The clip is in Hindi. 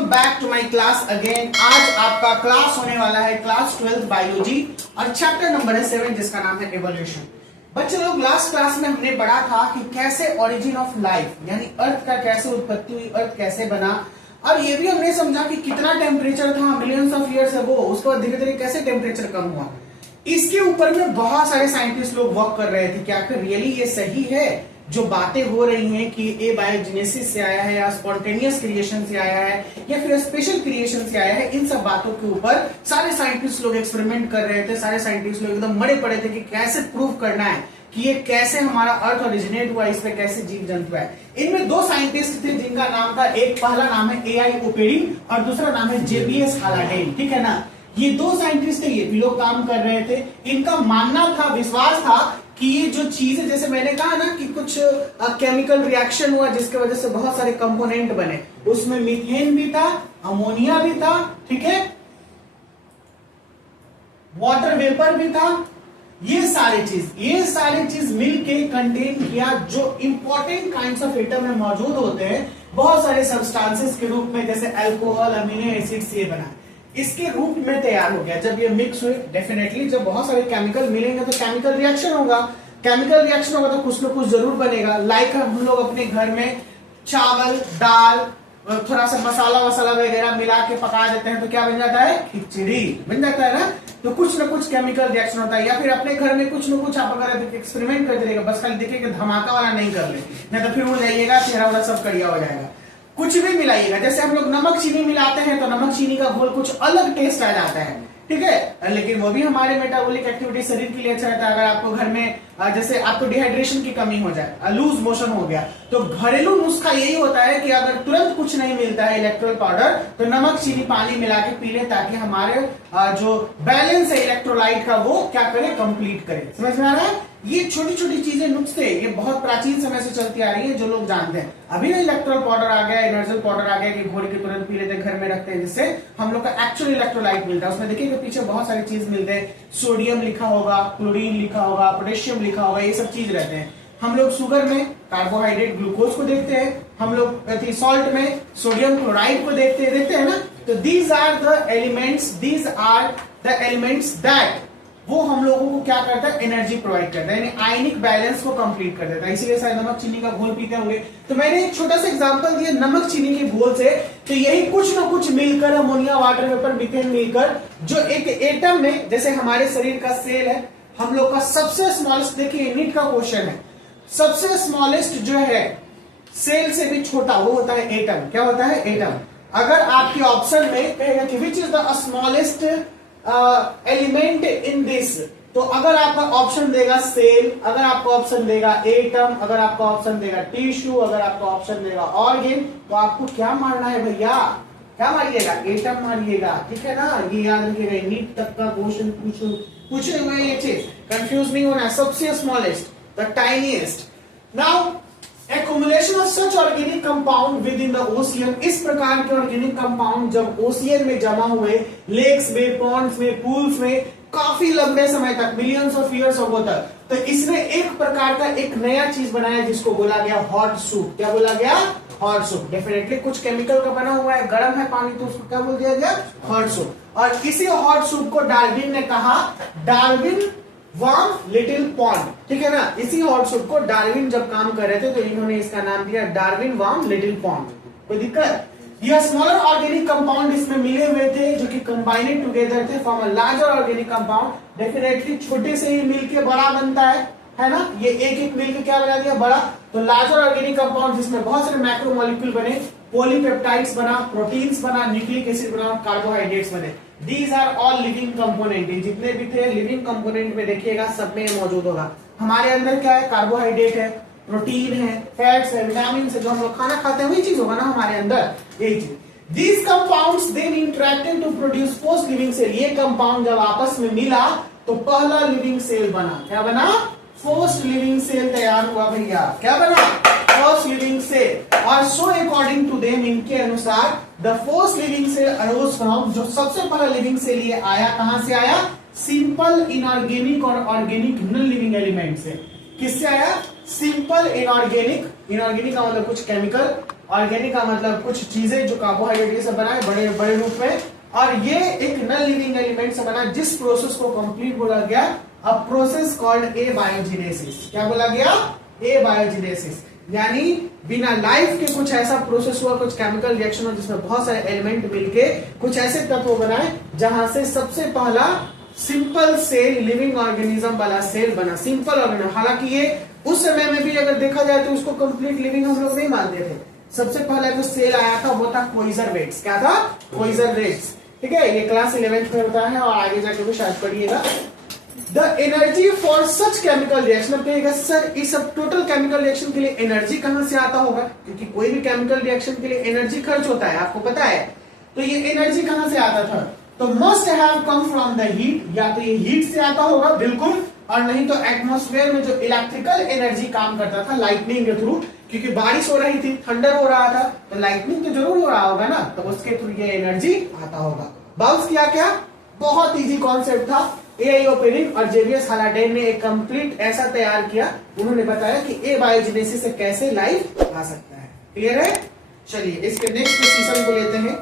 Welcome back to my class again. आज आपका क्लास होने वाला है क्लास 12 बायोलॉजी और चैप्टर नंबर है 7 जिसका नाम है एवोल्यूशन। बच्चे लोग लास्ट क्लास में हमने पढ़ा था कि कैसे ओरिजिन ऑफ लाइफ यानी अर्थ का कैसे उत्पत्ति हुई, अर्थ कैसे बना, और ये भी हमने समझा कि कितना टेम्परेचर था मिलियंस ऑफ ईयर्स अगो, उसके बाद धीरे धीरे कैसे टेम्परेचर कम हुआ। इसके ऊपर में बहुत सारे साइंटिस्ट लोग वर्क कर रहे थे कि आखिर रियली ये सही है जो बातें हो रही हैं कि ए बायोजेनेसिस से आया है या स्पॉन्टेनियस क्रिएशन से आया है या फिर स्पेशल क्रिएशन से आया है। इन सब बातों के ऊपर सारे साइंटिस्ट लोग एक्सपेरिमेंट कर रहे थे, सारे साइंटिस्ट लोग एकदम मरे पड़े थे कि कैसे प्रूव करना है कि ये कैसे हमारा अर्थ ओरिजिनेट हुआ, इस पे कैसे जीव जंतु है। इनमें दो साइंटिस्ट थे जिनका नाम था, एक पहला नाम है ए.आई. ओपेरिन और दूसरा नाम है जे.बी.एस. हालाडेन। ठीक है ना, ये दो साइंटिस्ट थे, ये भी लोग काम कर रहे थे। इनका मानना था, विश्वास था कि ये जो चीज है, जैसे मैंने कहा ना कि कुछ केमिकल रिएक्शन हुआ जिसके वजह से बहुत सारे कंपोनेंट बने, उसमें मीथेन भी था, अमोनिया भी था, ठीक है, वाटर वेपर भी था। ये सारी चीज मिलके कंटेन किया जो इंपॉर्टेंट काइंड्स ऑफ एटम में मौजूद होते हैं बहुत सारे सब्सटेंसेस के रूप में, जैसे अल्कोहल, अमीनो एसिड्स, ये बना इसके रूप में तैयार हो गया। जब ये मिक्स हुए, डेफिनेटली जब बहुत सारे केमिकल मिलेंगे तो केमिकल रिएक्शन होगा, तो कुछ ना कुछ जरूर बनेगा। लाइक हम लोग अपने घर में चावल, दाल, थोड़ा सा मसाला वगैरह मिला के पका देते हैं तो क्या बन जाता है, खिचड़ी बन जाता है ना। तो कुछ ना कुछ केमिकल रिएक्शन होता है। या फिर अपने घर में कुछ ना कुछ आप अगर एक्सपेरिमेंट करते रहेगा, बस खाली देखिए धमाका वाला नहीं कर ले, नहीं तो फिर उड़ जाइएगा, चेहरा वाला सब कड़िया हो जाएगा। कुछ भी मिलाइएगा, जैसे हम लोग नमक चीनी मिलाते हैं तो नमक चीनी का घोल कुछ अलग टेस्ट आ जाता है, ठीक है, लेकिन वो भी हमारे मेटाबॉलिक एक्टिविटी शरीर के लिए अच्छा रहता है। अगर आपको घर में जैसे आपको डिहाइड्रेशन की कमी हो जाए, लूज मोशन हो गया, तो घरेलू नुस्खा यही होता है कि अगर तुरंत कुछ नहीं मिलता है इलेक्ट्रोल पाउडर, तो नमक चीनी पानी मिला के पी ले, ताकि हमारे जो बैलेंस है इलेक्ट्रोलाइट का वो क्या करे, कंप्लीट करे। समझ में आ रहा है? ये छोटी छोटी चीजें, नुस्खे, ये बहुत प्राचीन समय से चलती आ रही है, जो लोग जानते हैं। अभी ना इलेक्ट्रोल पाउडर आ गया, एनर्जल पाउडर आ गया कि घोल के तुरंत पी लेते हैं, घर में रखते हैं, जिससे हम लोग का एक्चुअल इलेक्ट्रोलाइट मिलता है। उसमें देखिए पीछे बहुत सारी चीज मिलते हैं, सोडियम लिखा होगा, क्लोरीन लिखा होगा, पोटेशियम लिखा होगा, ये सब चीज रहते हैं। हम लोग शुगर में कार्बोहाइड्रेट ग्लूकोज को देखते हैं, हम लोग सॉल्ट में सोडियम क्लोराइड को देखते हैं ना। तो these are the elements that वो हम लोगों को क्या करता है, एनर्जी प्रोवाइड करता है, यानी आयनिक बैलेंस को कंप्लीट कर देता है। इसीलिए शायद नमक चीनी का घोल पीते होंगे। तो मैंने एक छोटा सा एग्जांपल दिया नमक चीनी के घोल से, तो यही कुछ ना कुछ मिलकर, अमोनिया, वाटर वेपर, मीथेन मिलकर जो एक एटम में, जैसे हमारे शरीर का सेल है, हम लोग का सबसे स्मॉलेस्ट, देखिए नीट का क्वेश्चन है, सबसे स्मॉलेस्ट जो है सेल से भी छोटा वो होता है एटम। क्या होता है, एटम। अगर आपके ऑप्शन में कहेगा कि which is the smallest element in this, तो अगर आपका ऑप्शन देगा सेल, अगर आपका ऑप्शन देगा एटम, अगर आपका ऑप्शन देगा टिश्यू, अगर आपका ऑप्शन देगा ऑर्गन, तो आपको क्या मारना है भैया, क्या मारिएगा, एटम मारिएगा। ठीक है ना, ये याद रखिएगा, नीट तक का क्वेश्चन पूछे हुए ये चीज, कंफ्यूज नहीं होना। सबसे smallest, the tiniest. Now accumulation of such organic compound within the ocean, इस प्रकार के ऑर्गेनिक कंपाउंड जब ओशियन में जमा हुए, लेक्स में, पॉन्ड्स में, पूल्स में, काफी लंबे समय तक, मिलियंस ऑफ ईयर्स अगो तक, तो इसने एक प्रकार का एक नया चीज बनाया जिसको बोला गया हॉट सूप। क्या बोला गया, हॉट सूप। डेफिनेटली कुछ केमिकल का बना हुआ है, गर्म है पानी, तो उसको क्या बोल दिया गया, हॉट सूप। और इसी हॉट सूप को डार्विन ने कहा डार्विन वार्म लिटिल पॉन्ड। ठीक है ना, इसी हॉट सूप को डार्विन जब काम कर रहे थे तो इन्होंने इसका नाम दिया डार्विन वार्म लिटिल पॉन्ड। कोई दिक्कत? यह स्मॉलर ऑर्गेनिक कंपाउंड इसमें मिले हुए थे जो कि कंबाइनेड together the form a larger organic compound. Definitely छोटे से ही मिलके बड़ा बनता है ना, ये एक एक मिलके क्या बना दिया, बड़ा। तो लार्जर ऑर्गेनिक कंपाउंड जिसमें बहुत सारे मैक्रो मॉलिक्यूल बने, पॉलीपेप्टाइड्स बना, प्रोटीन्स बना, न्यूक्लिक एसिड बना, कार्बोहाइड्रेट्स बने। These are all living component, जितने भी थे लिविंग कंपोनेंट में देखिएगा सब में मौजूद होगा। हमारे अंदर क्या है, कार्बोहाइड्रेट है, प्रोटीन है, फैट्स है, विटामिन है, जो हम लोग खाना खाते हैं वही चीज होगा ना हमारे अंदर, यही चीज। These compounds then interacted to produce first living cell। ये कंपाउंड जब आपस में मिला तो पहला लिविंग सेल बना। क्या बना, फर्स्ट लिविंग सेल तैयार हुआ भैया। क्या बना, फर्स्ट लिविंग सेल। और सो अकॉर्डिंग टू देम, इनके अनुसार the first living cell arose from, जो सबसे पहला लिविंग सेल ये आया, कहां से आया, सिंपल इनऑर्गेनिक और ऑर्गेनिक नॉन लिविंग एलिमेंट से। किससे आया, सिंपल इनऑर्गेनिक, इनऑर्गेनिक का मतलब कुछ केमिकल, ऑर्गेनिक का मतलब कुछ चीजें जो कार्बोहाइड्रेट से बना है बड़े बड़े रूप में, और ये एक नॉन लिविंग एलिमेंट से बना, जिस प्रोसेस को कंप्लीट बोला गया अ प्रोसेस कॉल्ड एबायोजेनेसिस। क्या बोला गया? एबायोजेनेसिस, यानी बिना लाइफ के कुछ ऐसा प्रोसेस हुआ, कुछ केमिकल रिएक्शन हुआ जिसमें बहुत सारे एलिमेंट मिलके कुछ ऐसे तत्व बनाए जहां से सबसे पहला सिंपल सेल, लिविंग ऑर्गेनिज्म वाला सेल बना। सिंपल ऑर्गेनिज्म, हालांकि ये उस समय में भी अगर देखा जाए तो उसको कंप्लीट लिविंग हम लोग नहीं मानते थे। सबसे पहला जो सेल आया था वो था कोइजरवेट्स। क्या था? कोइजरवेट्स। ठीक है, ये क्लास 11th में होता है और आगे जाके भी शायद पढ़िएगा। The energy for such chemical reaction, अब कहिएगा सर इस सब टोटल केमिकल रिएक्शन के लिए एनर्जी कहां से आता होगा, क्योंकि कोई भी केमिकल रिएक्शन के लिए एनर्जी खर्च होता है, आपको पता है। तो ये एनर्जी कहां से आता था? तो must have come from the heat, या तो ये हीट से आता होगा बिल्कुल, और नहीं तो एटमॉस्फेयर में जो इलेक्ट्रिकल एनर्जी काम करता था लाइटनिंग के थ्रू, क्योंकि बारिश हो रही थी, थंडर हो रहा था, तो लाइटनिंग तो जरूर हो रहा होगा ना, तो उसके थ्रू ये एनर्जी आता होगा। बाउंस किया क्या? बहुत इजी कॉन्सेप्ट था। एआईओ पेरिन और जेवियस हालाडे ने एक कंप्लीट ऐसा तैयार किया, उन्होंने बताया कि एबायोजेनेसिस से कैसे लाइफ आ सकता है। क्लियर है? चलिए इसके नेक्स्ट डिसीजन को लेते हैं।